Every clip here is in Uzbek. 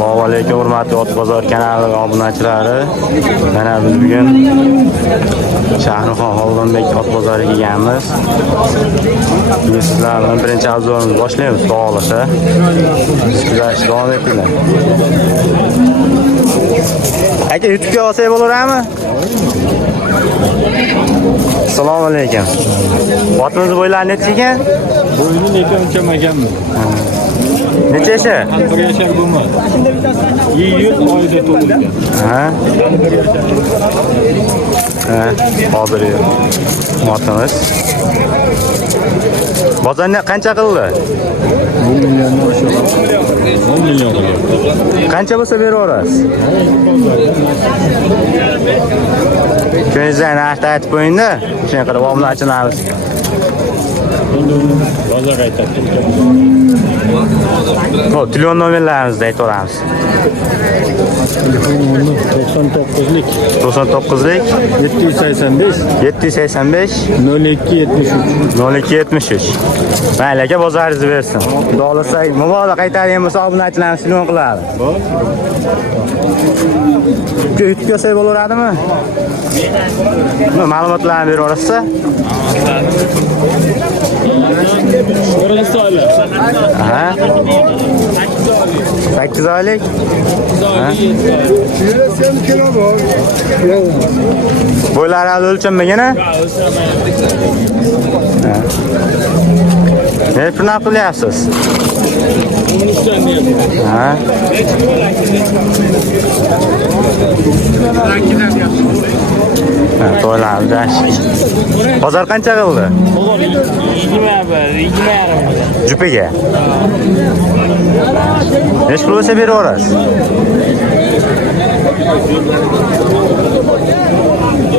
Assalomu alaykum hurmatli Ot bozor kanali obunachilari. Mana biz bugun Shahrixon Xolg'inbek ot bozoriga kelganmiz. Biz sizlar bilan birinchi obzorimizni boshlaymiz. Xudo xolasa. Kuzatish davom etinglar. Aka YouTube'ga olsak bo'laverami? Assalomu alaykum. Otimiz bo'ylari necha ekan? Bo'yni necha o'lchamaganmi? Necha yasha? 1 yashar bo'lmadi. 7 oyda tug'ilgan. Ha? 1 yashar. Ha, hozir otimiz. Bozorni qancha qildi? 10 milliondan oshib 10 million qildi. Qancha bo'lsa beraverasiz? Ko'ngilingizdan narxni aytib qo'ying-da, shunga qarab obunachilarimiz. Bozor aytadi. Ho, telefon nomerlarimizni aytaveramiz. Telefon nomeri 99lik 99lik 785 785 0273. 0273. Mayli aka, bozoringizni bersin. Xudo xolasa, muborak qaytargan bo'lsa obunachilarimiz telefon qiladi. Bor. Yutib kelsak bo'laveradimi? Ma'lumotlarni berib yuborasiz? Aha. 8 oylik. Bo'ylari hali o'lchanmagan-a? Ne pulni qilyapsiz? Ha? To'ylarida. Bozor qancha qildi? 20. Jupiga. Necha pul bo'lsa beraverasiz?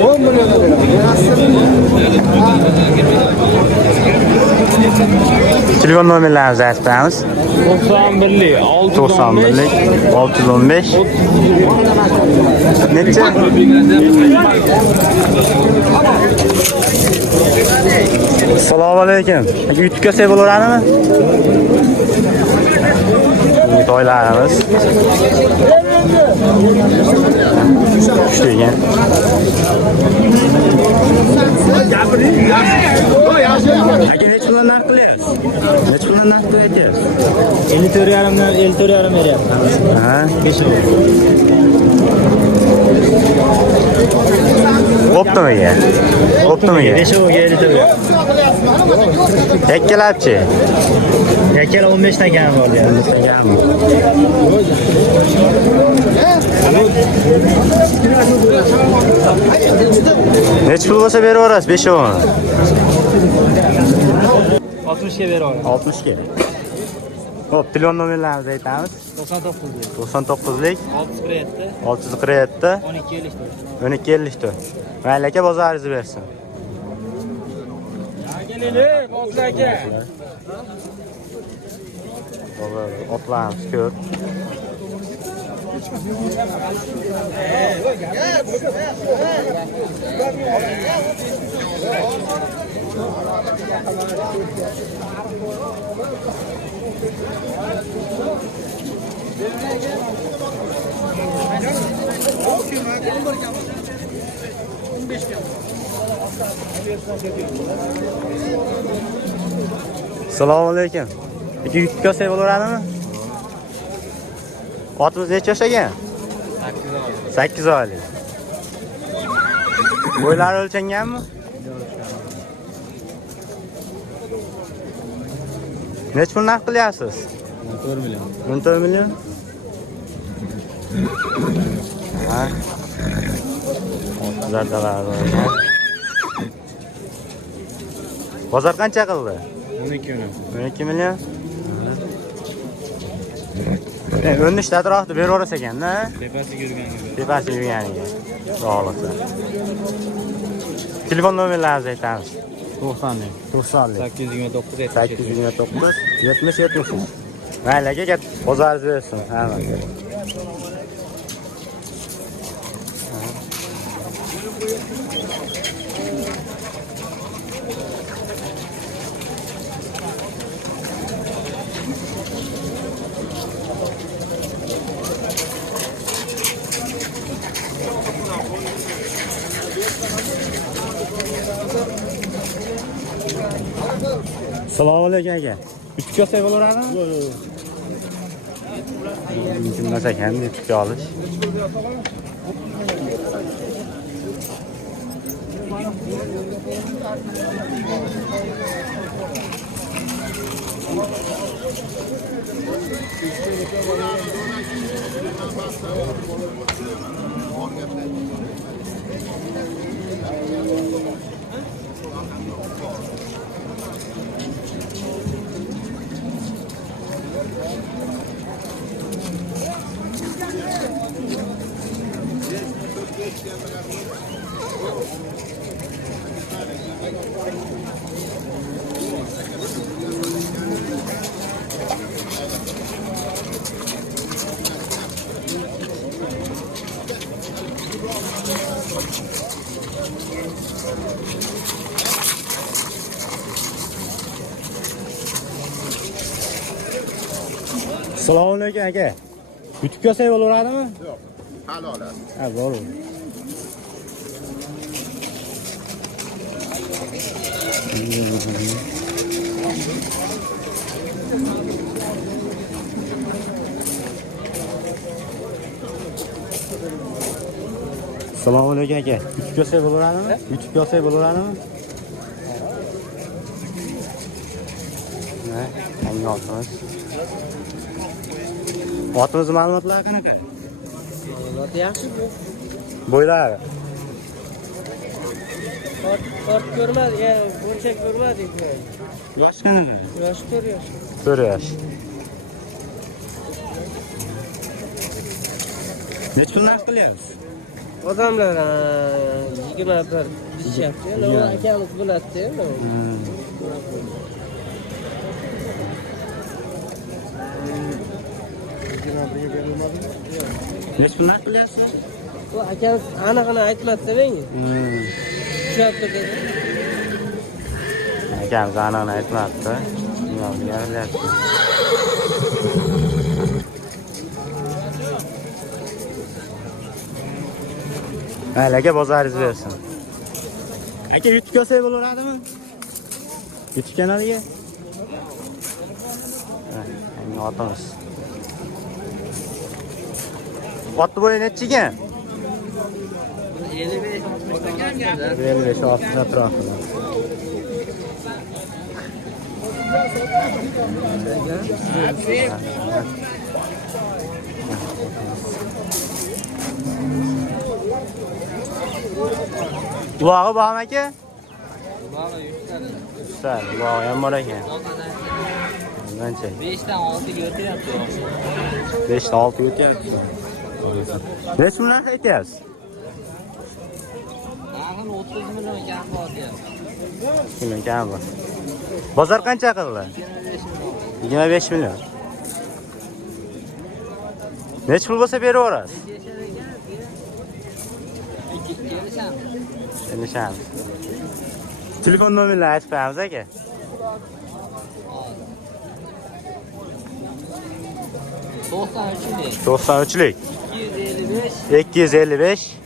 10 million. Telefon nomerlaringizni aytamiz. 91lik 91lik 615 necha? Assalomu alaykum. YouTube kelsak bo'laveradimi? To'ylarimiz. Ishlaygan. Necha puldan narx qilyapsiz? Necha puldan narx qilyapsiz? 54,5 beryapti. Ha? 5 oy. Optimiga. 5 oyga 54. Yakkalabchi. Yakkala 15 dan kam bo'ldi. 15 dan kam. Necha pul bo'lsa beraverasiz 5 o'g'il? 60 ga beraman. 60 ga. Xo'p, telefon nomerlaringizni aytamiz. 99lik 647 1254. Mayli aka, bozoringizni bersin. Keling, bozor aka. Otlarimiz ko'p. Assalomu alaykum. Aka, yutib kelsak bo'laveradimi? Otimiz necha yashagan? 8 oylik. Bo'ylari o'lchanganmi? Necha pul narx qilyapsiz? 14 million. 14 million. Ha. Zardalar bor. Bozor qancha qildi? 12 million. 12 million. O'rnishda atrofda beraversa ekan-da. Tepasiga yurganiga. Tepasiga yurganiga. Sog'liqsa. Telefon nomerlaringizni aytamiz. 90lik 829 829 70 70. Mayli aka, bozoringizni bersin. Hammaga. Assalomu alaykum aka. 3 kosa bo'laveradimi? Yo'q. Mumkin emas ekan yutib olish. Assalomu alaykum aka. Yutib kosa bo'laveradimi? Yo'q, halol. Ha, bor. Assalomu alaykum aka. Yutib kosa bo'laveradimi? Yutib kosa bo'laveradimi? Ha, hangi otimiz? Otimiz ma'lumotlari qanaqa? Ma'lumot yaxshi bu. Bo'ylari. Ort ko'rmadik, bo'lchak ko'rmadik. Yosh qanaqa? Yoshi 4 yosh. 4 yosh. Necha pul narx qilyapsiz? Odamlar 21 deyishyapti. Nima akamiz bo'ladi-da. Necha pul narx qilyapsiz? Bu akamiz aniqini aytmadi menga. Tushunib dedi. Akamiz aniqini aytmabdi. Nima gapiryapti? Mayli aka, bozoringiz bersin. Aka, yutib kosa bo'laveradimi? Yutib kanaliga. Endi otamiz. Otni bo'yi necha ekan? 55 60 atrofida. Ulog'i bormi aka? Sal, ulog'i ham bor ekan. Qancha? 5 dan 6 ga o'tyapti. 5 dan 6 ga o'tyapti. Necha pul narx aytyapsiz? Narxi 30 million kam bo'lyapti. Million kam bor. Bozor qancha qildi? 25 million. Necha pul bo'lsa beraverasiz? Kelishamiz. Telefon nomerlarini aytib qo'yamiz aka. 93lik 255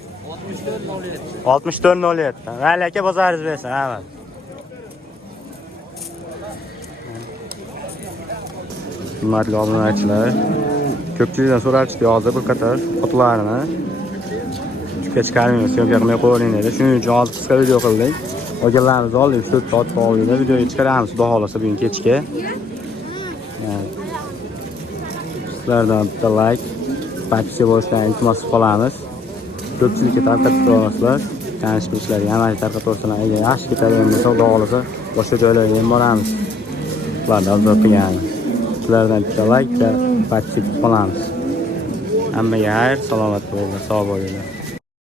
6407. Mayli aka, bozoringiz bersin. Rahmat. Hurmatli obunachilar, ko'pchilikdan so'rashdi hozir bir qator otlarni tushga chiqarmaymiz, syomka qilmay qo'ying dedi. Shuning uchun hozir qisqa video qildik. Olganlarimizni oldik, 4 soat qoldi. Videoga chiqaramiz, xudo xolasa bugun kechga. Sizlardan bitta like, podpis bo'lishdan iltimos qilamiz. Ko'pchilikka tarqatib qo'yasizlar. Tanish bilishlarga hammaga tarqatib qo'ysalar, agar yaxshi ketadigan bo'lsa, xudo xolasa boshqa joylarga ham boramiz. Sizlardan obzor qilgan. Sizlardan bitta like va podpis qilamiz. Hammaga xayr, salomat bo'linglar, sog' bo'linglar.